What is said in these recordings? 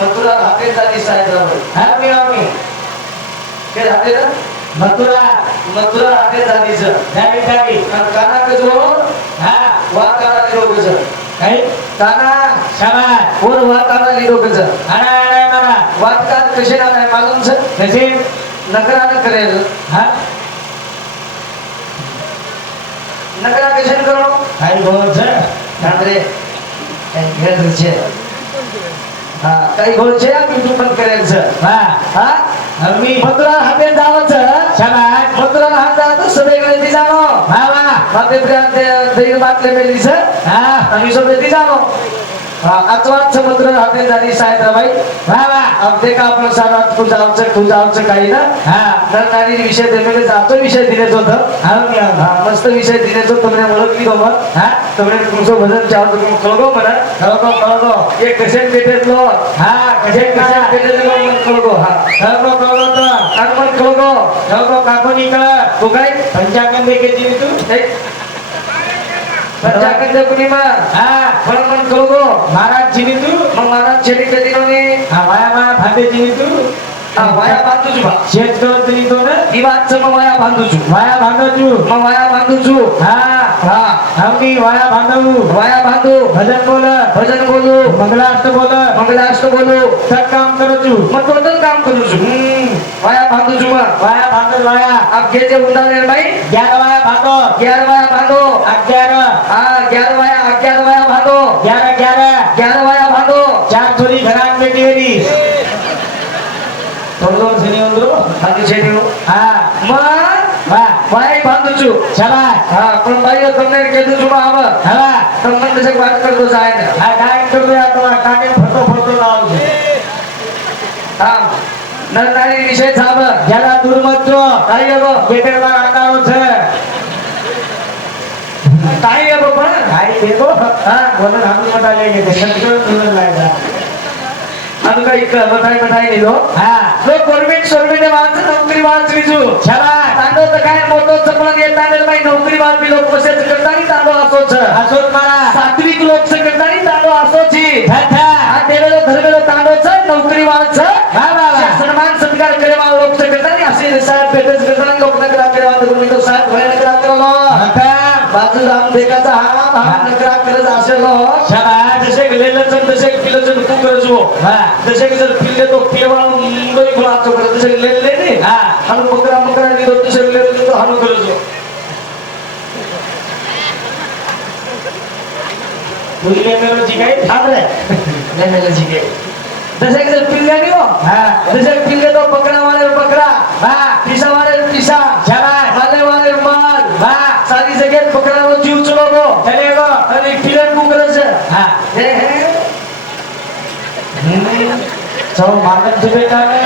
मथुरा हाते झाली सायदाबाई आम्ही ते राहते ना मथुरा मथुरा हाते झाली सर झाली झाली काना कजो हा वा काना लिरो कज काही काना शाबास और वा काना लिरो कज अरे मामा वाट का कसे ना नाही मालूम सर कसे नकरा न करेल हा नकरा कसे करो काही बोल सर कांद्रे घेर छे हा काही गोल छे मी तू पण करेल सर हा हा आम्ही मथुरा हाते जावचं शाबास मथुरा हात जावचं सगळीकडे ती जाणो मामा माते दही बाटले मेली सर हा आम्ही सगळे ती जाणो आजवाच समुद्र हाते झाली सायदाबाई मामा अब देखा आपण सारा खुजावचं काही ना हा नरनारी विषय देमेले जातो विषय दिलेच होतं आम्ही हा मस्त विषय दिलेच होतं तुमने ओळखली गो मग हा तुमने तुमचं भजन चाव तुम्ही कळगो म्हणा कळगो एक कसे पेटेतलो हा कसे पेटेतलो मन कळगो हा कळगो कळगो तो आणि मन कळगो कळगो काकोनी कळ तू काय पंचाकंदे केली तू पंचाकंद पूर्णिमा हा पण मन कळगो महाराज चिनी तू मग महाराज छेडी कधी नोनी हा वाया माया फांदे चिनी तू हा वाया बांधूचू बा शेत करत चिनी तो ना दिवाच मग वाया बांधूचू वाया भांडवचू मग वाया बांधूचू हा हा आम्ही वाया भांडवू वाया बांधू भजन बोल भजन बोलू मंगलाष्ट बोल मंगलाष्ट बोलू सब काम करूचू मग टोटल काम करूचू वाया बांधूचू मग वाया भांडव वाया आप घे जे उंडाले बाई 11 वाया भांडो 11 वाया बांधो 11 हा 11 वाया बांधो 11 वाया बांधो चार चोरी घरात पेटीवरी थोडं सनी अंदरो बांधू छेडी हा मग वा वाया बांधूचू शाबास हा पण बाई તમને કીધું છું આવ हवा તમને દશક વાત કરતો જાય ને हा काय करूया तो काटे फटो फटो लावू हा નરનારી વિશે થાબ ज्याला दुर्मत्व काय गो गेटरला आकारो છે काय गो पण काय देतो हा बोलत आम्ही मटा लेगे ते सगळं तुला लायला ಅದು ಕೈ ಬಟಾಯಿ ಬಟಾಯಿ ನೀನು हा लो गव्हर्नमेंट वाच नोकरी वाच विजू शाबास तांडो तर काय मोठो चपळण येत नाही बाई नोकरी वाच बी लोक कसे करतानी तांडो असोच असोत मला सात्विक लोक करतानी तांडो असोची था हा देवेलो धर्मेलो तांडोच नोकरी वाच हा बाबा सन्मान सत्कार करेवा लोक करतानी असे साहेब पेटच करतानी लोक नकरा करेवा तुम्ही तो साहेब भय नकरा करलो आता बाजू राम देखाचा हा नकरा करत असेलो शाबास जसे गेलेलं तसे पिलं तू करजो हा जसे की जर पिल्ले तो पिवा मुंबई खुलाचो करत जसे लेले ने हा हनु मकरा नि तो तसे लेले तो हनु करजो बोलले मेरो जी काय थांबले लेले जी के जसे की जर पिल्ले नि हो हा जसे पिल्ले तो पकड़ा वाले पकड़ा हा पिसा वाले पिसा शाबास माले वाले माल हा सारी जगह पकड़ा वो जीव चलो गो चलेगो अरे पिलन को करज हा हे चौ मानत बेटा ने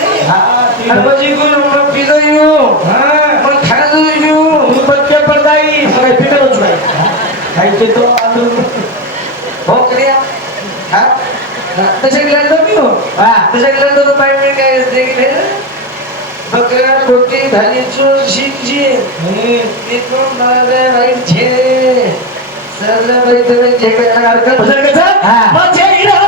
हरबाजी को नंबर पिलो यू हां पण खाना दो यू बच्चे पड़दाई काय पिलो जुई काय ते तो आलू हो क्रिया हां तसे गेला तो मी हो हा तसे गेला तो पाय मी काय देखले बकरा कोटी धाली चो शिकजी इतो मारे राईट छे सरला बाई तुम्ही जे काय कर भजन कसं हा. माझे इरा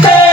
Yeah.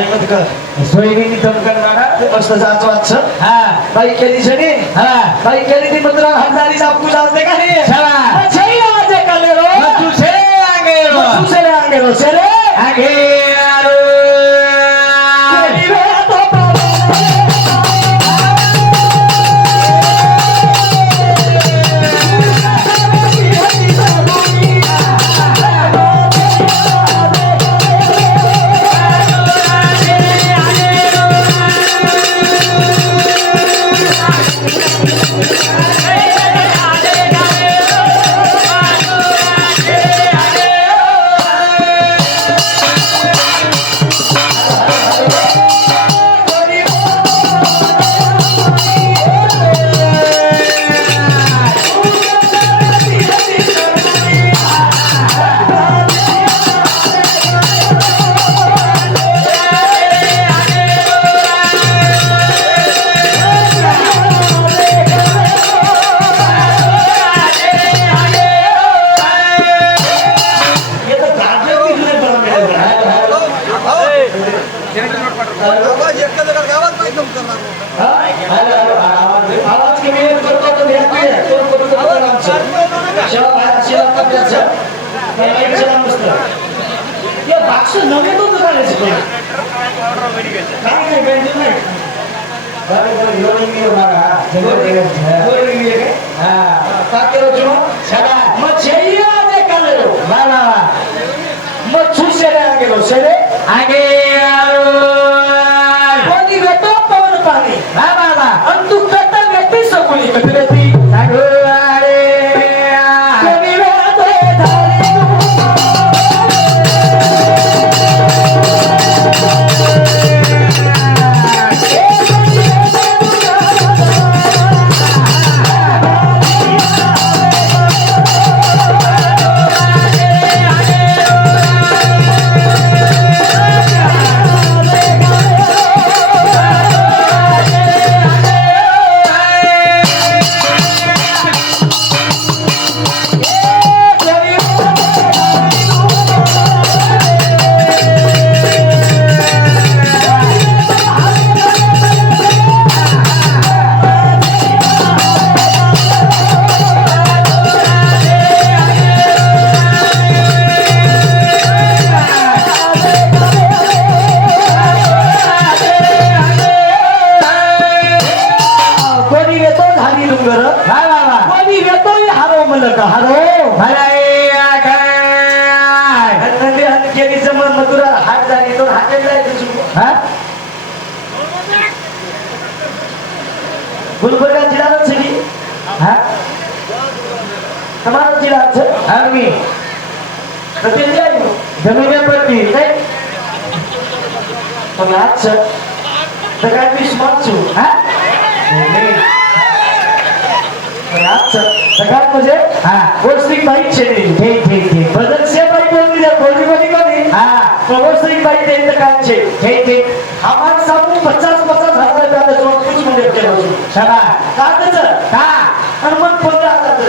आणि मत कर सोयीबीन तमकन बागा मस्त जाच वाच हा बाई केली जणी हा बाई केली ती मंत्र हजारी जापू जाते का नाही चला मछई आजे कलेरो तुझे आगे तुझे आगे रो सेरे आगे कोणी वेळा तो आवाज कमी करतो तो व्यक्ती तो करतो आमचं शेवा बाहेर कपड्याचं लाईटचं काम असतं ते बाक्स नवे तो करायचं काय नाही बँड नाही बरोबर योनी बागा हा का केलं जो चला मग छैया दे कलेरो वा वा वा मग छुसेरे गेलो सेरे आगे कोणी वेतो पवन पाणी वा वा वा आणि तू कटा वेती सगळी कटले ती सागो आरे कोणी वेतो धारे कोणी वेतो झाली डुंगर वा वा वा कोणी वेतो हारो म्हणलं का हारो भलाई आखाय नंदी हात केली जमळ मधुरा हात झाली तो हाते जायचं हा गुलबर्गा जिल्हा सगळी हा તમારો જિલ્લા છે आर्मी પ્રતિલ જાય जमिने पडली નહીં તમે હાથ છે તો કાંઈ બી સ્માર્ટ છું हा નહીં તમે હાથ છે સગાત म्हणजे हा गोष्टी बाईक છે નહીં ठीक ठीक ठीक बदल से बाईक बोलली जा बोलली कोणी कोणी हा गोष्टी बाईक त्यांचं काम છે ठीक ठीक आम्हाला सांगू 50,000 रुपयाला जो कुछ मध्ये केलं चला कागद का आणि मग 15,000